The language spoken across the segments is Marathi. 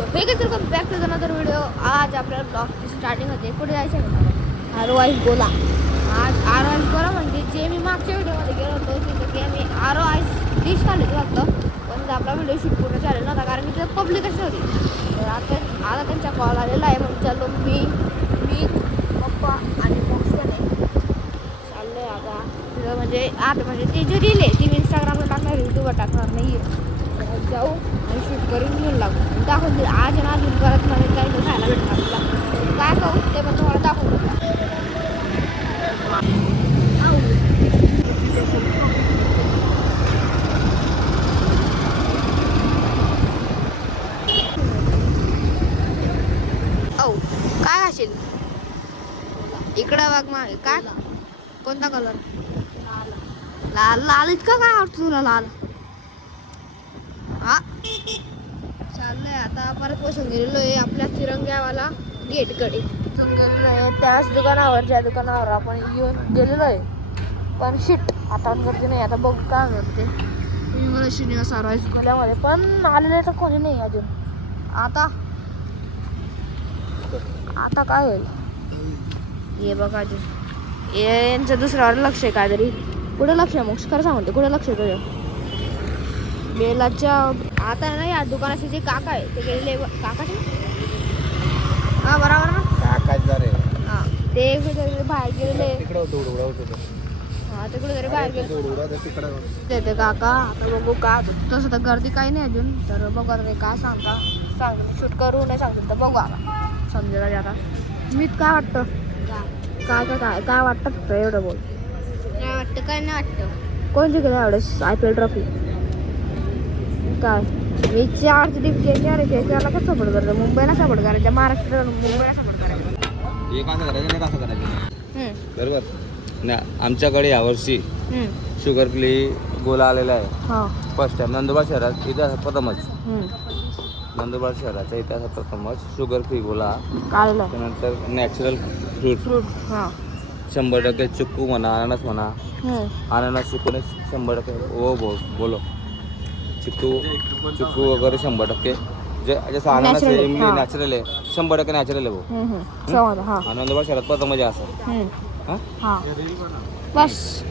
Welcome back to another video. आज आपल्याला ब्लॉगची स्टार्टिंग होते. कुठे जायचं आहे? आरोआईस गोला. आज आरोआईस गोला म्हणजे जे मी मागच्या व्हिडिओमध्ये गेलो होतो तिथे की आम्ही आरोआईस डिश खाल्ली होतं, पण आपला व्हिडिओ शूट पूर्ण झालेला नव्हता कारण की तिथं पब्लिक अशी होती. तर आता त्यांचा कॉल आलेला आहे. मग चलो मी पप्पा आणि बॉक्सकडे चाललो आहे आता तिथं. म्हणजे ती जी रील आहे ती मी इंस्टाग्रामला टाकणार, यूट्यूबवर टाकणार नाही आहे. जाऊ आणि शूट करून घेऊन लागू दाखवून दिलं. आज आणि अजून परत मध्ये काही तो खायला भेटणार आपला काय करू ते पण तुम्हाला दाखवून दिलं. काय घाशील इकडं बघ मग. काय कोणता कलर? लाल. लाल इतका काय आवडतो तुला लाल? हा चाललंय आता परत बसून गेलेलो आहे आपल्या तिरंग्यावाला गेटकडे. गेलेलो आहे त्याच दुकानावर ज्या दुकानावर आपण येऊन गेलेलो आहे. पण शिट आता गर्दी नाही. आता बघ काय म्हणते मला श्रीनिवास आरोआईस गोल्यामध्ये पण आलेले तर कोणी नाही अजून. आता काय होईल हे बघ. अजून यांचं दुसऱ्यावर लक्ष आहे काहीतरी. कुठं लक्ष आहे मग खरं सांगते कुठं लक्ष आहे तुझं? बेलाच्या आता ना या दुकानाचे जे काका आहे ते गेलेले काकाचे हा बरोबर ना हा ते बाहेर गेलेले. हा ते कुठे तरी बाहेर गेले ते काका. आता बघू का तसं तर गर्दी काही नाही अजून. तर बघू आता काय सांगतो शूट करू नाही सांगतो तर बघू आता समजेल. आता मीच काय वाटतं काय वाटतं एवढं बोल. काय वाटतं काय नाही वाटतं. कोण जिंकलं एवढेच IPL ट्रॉफी? काय मी केकेआरला कसं सपोर्ट करतो? मुंबईला सपोर्ट करायचं, महाराष्ट्राला मुंबईला सपोर्ट करायचं. एक असं करायचं नाही कसं करायचं बरोबर ना. आमच्याकडे यावर्षी शुगर फ्री गोला आलेला आहे फर्स्ट टाइम नंदुरबार शहरात. इतिहासात प्रथमच नंदुरबार शहराच्या इतिहासात प्रथमच शुगर फ्री गोला. त्यानंतर नॅचरल फ्रूट 100% चिक्कू म्हणा, अननस म्हणा. अननस चिक्कू 100% बोलो चिक्कू वगैरे 100%. जसं अननस आहे इमली नॅचरल आहे 100% नॅचरल आहे भाऊ. नंदुरबार शहरात प्रथम म्हणजे असं बस.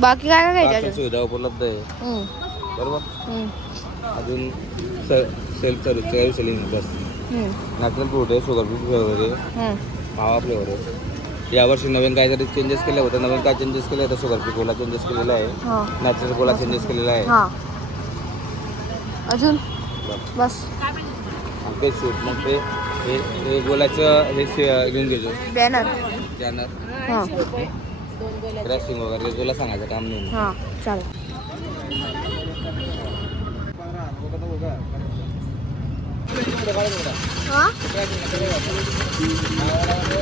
बाकी काय घ्यायचं? सुविधा उपलब्ध आहे बरोबर. अजून सेल्फ सर्व्हिस सेलिंग बस. नॅचरल फ्रूट आहे, शुगर फ्री फ्लेवर आहे, मावा फ्लेवर आहे. यावर्षी नवीन काहीतरी चेंजेस केले होते. नवीन काय चेंजेस केले होते? शुगर फ्री गोला चेंजेस केलेला आहे, नॅचरल गोला चेंजेस केलेला आहे. अजून बस ते शूट मग ते गोलाचं हे घेऊन घ्यायचो बॅनर क्रॅशिंग वगैरे तुला सांगायचं काम नाही. चालेल.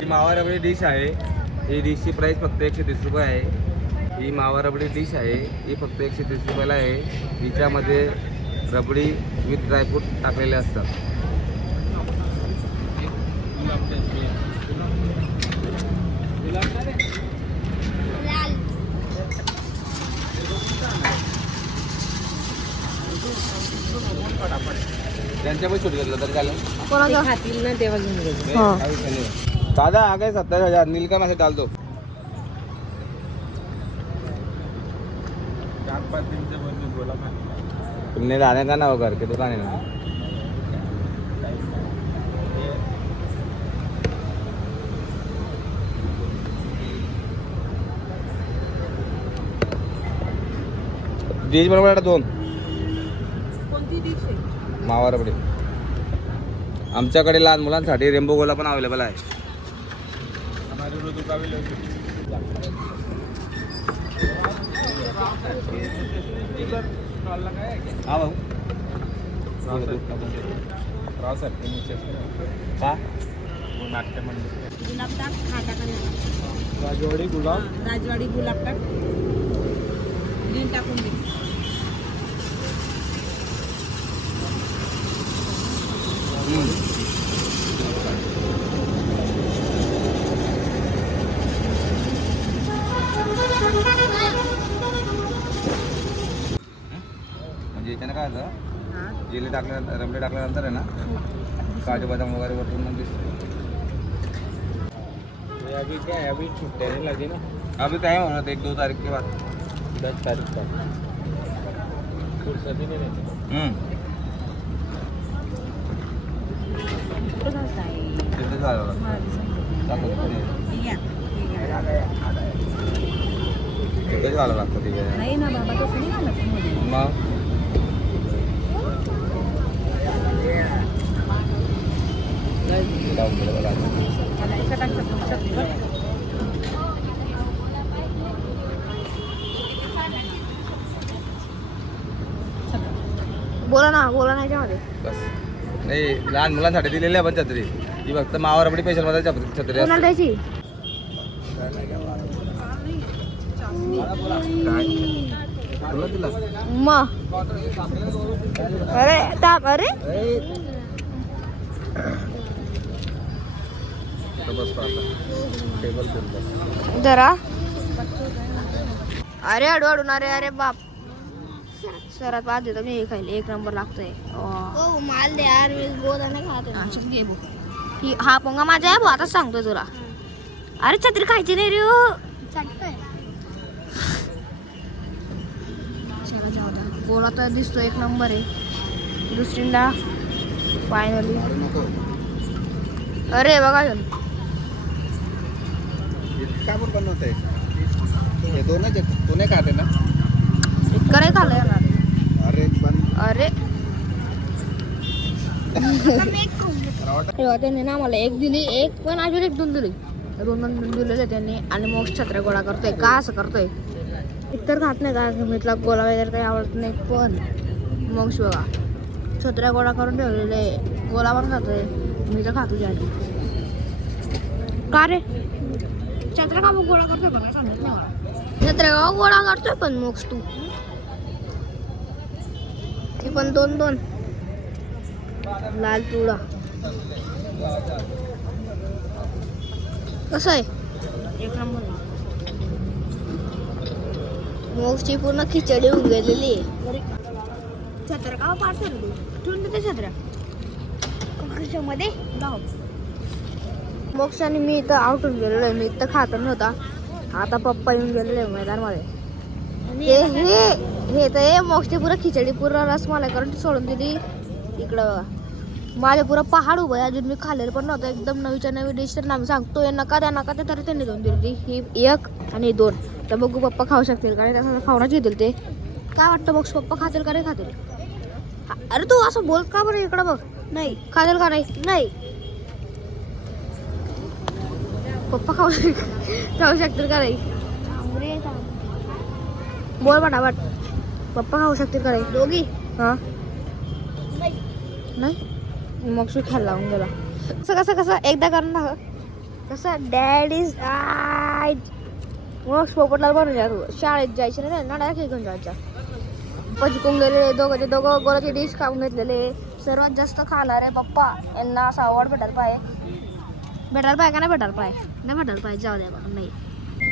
मावा रबडी डिश आहे. ही डिशची प्राईस फक्त 130 रुपये आहे. ही मावा रबडी डिश आहे ही फक्त 130 रुपयाला आहे. हिच्यामध्ये रबडी विथ ड्रायफ्रूट टाकलेले असतात. त्यांच्या पण शूट घेतलं तर चालेल. खातील ना तेव्हा घेऊन दादा आ गए 27,000 नीलका मैसेज डाल दो. 4-5 दिन से बोला तुमने लाने का ना हो घर के दुकान है ना. डिश बनवा 2. कोणती डिश आहे? मावा रबडी. आमच्याकडे लहान मुलांसाठी रेम्बो गोला पण अवेलेबल आहे. हा भाऊ राजवाडी गुलाब टाक टाकून दे. म्हणजे याच्यानं काय होतं जिलेबी टाकल्यानंतर आहे ना काजू बदाम वगैरे वरतून मग दिसतो. अभी क्या है, अभी छुट्टियाँ नहीं लगी ना, अभी टाइम हो रहा था 1-2 तारीख के बाद, 10 तारीख का फुर्सत ही नहीं रहती. तिथे झालं तिथे झालं लागतं तिथे. नाही ना बाबा तसं नाही घालत. मग बोला ना याच्यामध्ये. बस नाही, लहान मुलांसाठी दिलेली आहे पण छत्री, ही फक्त मावारपडी पेशल मध्ये छत्री कोणाला असते. द्यायची? तुला दिला? मग अरे ताप अरे बसतो आता टेबल घेऊन बस. जरा अरे हळू अरे बाप सरात पाहत देतो मी खायला 1 नंबर लागतोय. माल दे यार, मी गोदा नाही खात. हा पोंगा माझा आहे भाऊ, आता सांगतोय तुला. अरे छत्री खायची नाही रे. चला जाऊ द्या. गोला तर दिसतो 1 नंबर आहे. दुसरींदा फायनली अरे बघा काय पण बनवते हे दोनच कोणी खाते ना, इतकं नाही खाल्लं येणार. अरे पण अरे त्यांनी ना मला 1 दिली, 1 पण अजून 1 2 दिली, 2 दिलेले त्यांनी. आणि मग छत्र्या गोळा करतोय का असं करतोय. इतर खात नाही का मितला गोळा वगैरे काही आवडत नाही, पण मग बघा छत्र्या गोळा करून ठेवलेले, गोळा पण खातोय. मी तर खातो आधी. का रे छत्र्या का मग गोळा करतोय पण सांगत नाही मला. छत्र्या का गोळा करतोय पण मग तू ती पण 2 लाल पिवळा कसं आहे 1 नंबर. मोगची पूर्ण खिचडी होऊन गेलेली आहे. छत्र्या का पाडतो तू ठेवून देते छत्र्या मध्ये जाऊ. मोक्षाने मी इथं आउटून गेलेलो आहे. मी इथं खाता नव्हता, आता पप्पा येऊन गेलेले आहे मैदानमध्ये. हे तर हे मोक्षची पुरा खिचडी पुरा रसमलाई करून सोडून दिली इकडं बघा. माझे पुरा पहाड उभं आहे, अजून मी खाल्लेलं पण नव्हतं. एकदम नवीच्या नवी डिश. तर आम्ही सांगतो हे नका द्या तरी त्यांनी 2 दिली. ही 1 आणि 2. तर बघू पप्पा खाऊ शकतील का नाही, तसं खाऊनच घेतील ते. काय वाटतं मग पप्पा खातील का नाही खातील? अरे तू असं बोल का बरं, इकडं बघ. नाही खातील का नाही? पप्पा खाऊ शकतील का नाही? बोल पटापट. पप्पा खाऊ शकतील का नाही दोघी? हां नाही मग शू खायला लावून गेला. कसं एकदा करून ना कसं डॅड इज राईट. मग पोपटला बनवूया तू शाळेत जायची नाही ना, डायरेक्ट घेऊन जायच्या. पचकून गेलेले दोघं गोळाची डिश खाऊन घेतलेले. सर्वात जास्त खाणारे पप्पा यांना असा अवॉर्ड भेटायला पाहिजे का नाही भेटायला पाहिजे जाऊ द्या बघा नाही.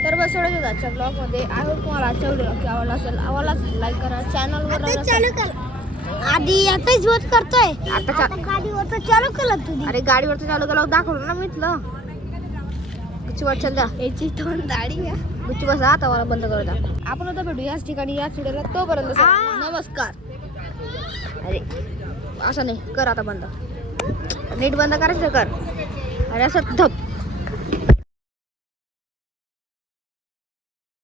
तर बस एवढंच होतं आजच्या ब्लॉगमध्ये. आय होप तुम्हाला आजच्या व्हिडिओ नक्की आवडला असेल. आवडला लाईक करा, चॅनलवर आधी आता जोत करतोय. आता गाडीवर चालू केलं तुम्ही? अरे गाडीवर चालू केलं दाखवलं ना मी तुला. गुच्ची बस चल द्या याची तोंड दाढी घ्या. गुच्ची बस आता मला बंद करू द्या. आपण आता भेटू याच ठिकाणी याच व्हिडिओला. तोपर्यंत नमस्कार. अरे असं नाही कर आता बंद, नीट बंद करायचं कर. अरे असं धप